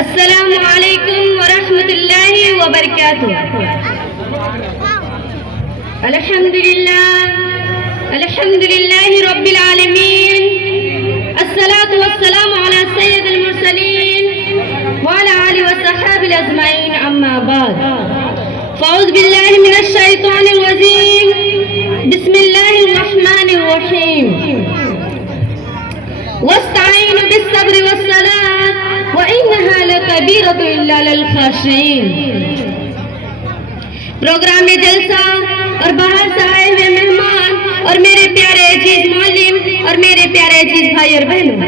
السلام علیکم ورحمۃ اللہ وبرکاتہ۔ الحمد للہ رب العالمین، الصلاة والسلام علی سید المرسلین وعلی آلہ وصحبہ اجمعین، اما بعد فاعوذ باللہ من الشیطان الرجیم، بسم اللہ الرحمن الرحیم، واستعینوا بالصبر والصلاة وإنها لكبيرة إلا للخاشعين۔ پروگرام جلسہ اور باہر سے آئے ہوئے مہمان اور میرے پیارے عزیز معلم اور میرے پیارے عزیز بھائی اور بہنوں،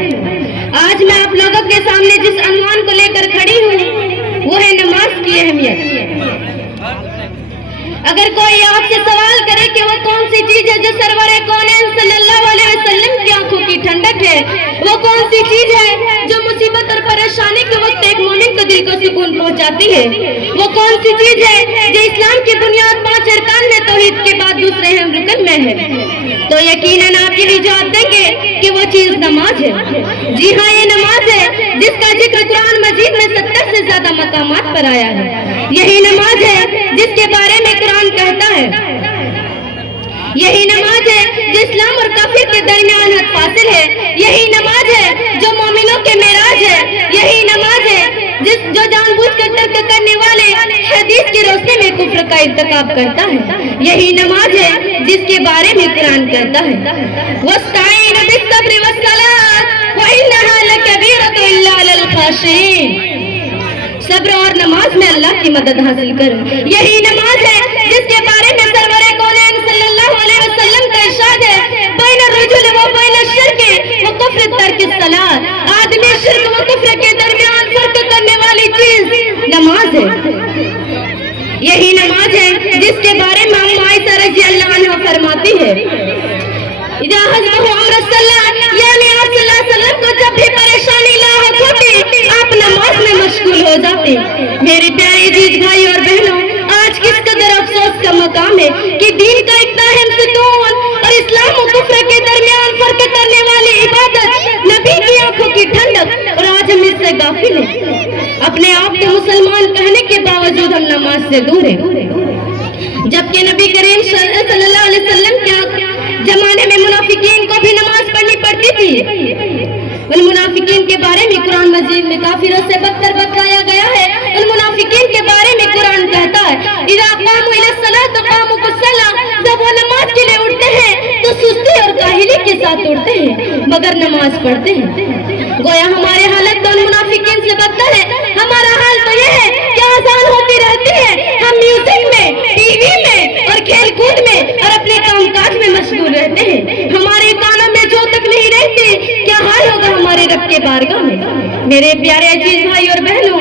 آج میں آپ لوگوں کے سامنے جس عنوان کو لے کر کھڑی ہوں وہ ہے نماز کی اہمیت۔ اگر کوئی آپ سے سوال کرے کہ وہ کون سی چیز ہے جو سرور کونین صلی اللہ علیہ وسلم کی آنکھوں کی ٹھنڈک ہے، وہ کون سی چیز ہے جو مصیبت اور پریشانی کے وقت ایک مومن کو دل کو سکون پہنچاتی ہے، وہ کون سی چیز ہے جو اسلام کی بنیاد 5 ارکان میں توحید کے بعد دوسرے اہم رکن میں ہے، تو یقیناً آپ یہی جواب دیں گے کہ وہ چیز نماز ہے۔ جی ہاں، یہ نماز ہے جس کا ذکر قرآن مجید میں 70 سے زیادہ مقامات پر آیا ہے۔ یہی نماز ہے جس کے بارے میں قرآن کہتا ہے، یہی نماز ہے جو اسلام اور کافر کے درمیان حد فاصل ہے، یہی نماز ہے جو مومنوں کے معراج ہے، یہی نماز ہے جو جان بوجھ کر ترک کرنے والے حدیث کی روشنی میں کفر کا ارتکاب کرتا ہے، یہی نماز ہے جس کے بارے میں قرآن کہتا ہے وَاسْتَعِينُوا بِالصَّبْرِ وَالصَّلَاةِ وَإِنَّهَا لَكَبِيرَةٌ إِلَّا عَلَى الْخَاشِعِينَ۔ صبر اور نماز میں اللہ کی مدد حاصل کرو، یہی نماز ہے جس کے بارے میں سرور کونین صلی اللہ علیہ وسلم کا ارشاد ہے بین الرجل و بین الشرک و کفر ترک الصلاۃ، آدمی شرک و کفر کے درمیان فرق کرنے والی چیز نماز ہے۔ یہی نماز ہے جس کے بارے میں عائشہ رضی اللہ عنہا فرماتی ہے اذا حضبہ امر الصلاۃ، یعنی آپ صلی اللہ علیہ وسلم کو جب بھی پریشانی لاحق ہوتی آپ نماز میں مشغول ہو جاتے۔ میرے پیارے عزیز بھائی اور بہنوں، آج کس قدر افسوس کا مقام ہے کہ دین کا اتنا اہم ستون اور اسلام و کفر کے درمیان فرق کرنے والی عبادت نبی کی آنکھوں کی ٹھنڈک، اور آج ہم اس سے غافل ہیں۔ اپنے آپ کو مسلمان کہنے کے باوجود ہم نماز سے دور ہیں، جبکہ نبی کریم صلی اللہ علیہ وسلم کے زمانے میں منافقین کو بھی نماز پڑھنی پڑتی تھی۔ ان منافقین کے بارے میں قرآن مجید میں کافروں سے بدتر بتایا گیا ہے۔ ان منافقین کے بارے میں قرآن کہتا ہے اذا قاموا الى الصلاۃ قاموا كسالى، جب وہ نماز کے لیے اٹھتے ہیں تو سستی اور کاہلی کے ساتھ اٹھتے ہیں مگر نماز پڑھتے ہیں۔ گویا ہمارے حالت تو ان منافقین سے بدتر ہے۔ ہمارا حال تو یہ ہے کہ اذان ہوتی رہتی ہے، ہم میوزک میں، ٹی وی میں اور کھیل کود میں اور اپنے کام کاج میں مشغول رہتے ہیں، ہمارے کانوں میں جو تک نہیں رہتی، کیا حال ہوگا ہمارے رب کے بارگاہ میں۔ میرے پیارے عزیز بھائی اور بہنوں،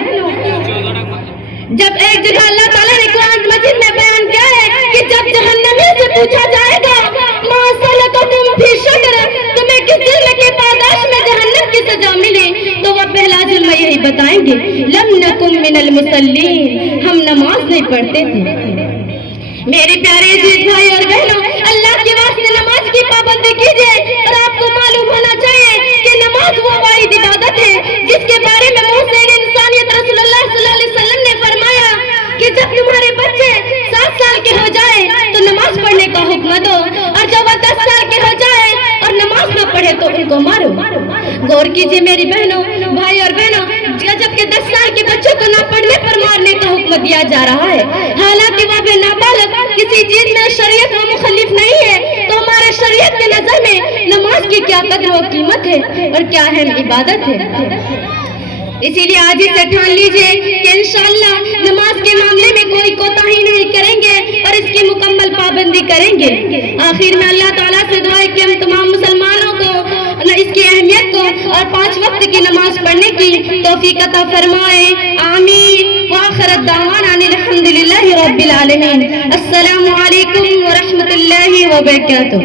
جب ایک جگہ اللہ تعالیٰ نے قرآن مجید میں بیان کیا ہے کہ جب جہنمی سے پوچھا جائے گا ما سلککم فی سقر، تمہیں کس جرم کے پاداش میں جہنم کی سزا ملی، تو وہ پہلا جرم یہی بتائیں گے لم نکن من المصلین، ہم نماز نہیں پڑھتے تھے۔ میرے پیارے عزیز بھائی اور بہنوں، اللہ کے واسطے نماز کی پابندی کیجیے، اور آپ کو معلوم ہونا چاہیے کہ نماز وہ واحد عبادت ہے جس کے بارے میں محسن انسانیت رسول اللہ صلی اللہ علیہ وسلم نے فرمایا کہ جب تمہارے بچے 7 سال کے ہو جائے تو نماز پڑھنے کا حکم دو، اور جب وہ 10 سال کے ہو جائے اور نماز نہ پڑھے تو ان کو مارو۔ غور کیجیے میری بہنوں، بھائی اور بہنوں، جبکہ 10 سال کے بچوں کو نہ پڑھنے پر مارنے کا حکم دیا جا رہا ہے، حالانکہ وہ بے نابالغ کسی چیز میں شریعت و مخالف نہیں ہے، تو ہمارے شریعت کے نظر میں نماز کی کیا قدر و قیمت ہے اور کیا اہم عبادت ہے۔ اسی لیے آج اسے ٹھان لیجئے کہ انشاءاللہ نماز کے معاملے میں کوئی کوتاہی نہیں کریں گے اور اس کی مکمل پابندی کریں گے۔ آخر میں اللہ تعالیٰ سے دعا ہے کہ ہم تمام مسلمانوں کو اس کی اہمیت کو اور 5 وقت کی نماز پڑھنے کی توفیق عطا فرمائے، آمین۔ وآخر الدعوانا ان الحمدللہ رب العالمین۔ السلام علیکم ورحمۃ اللہ وبرکاتہ۔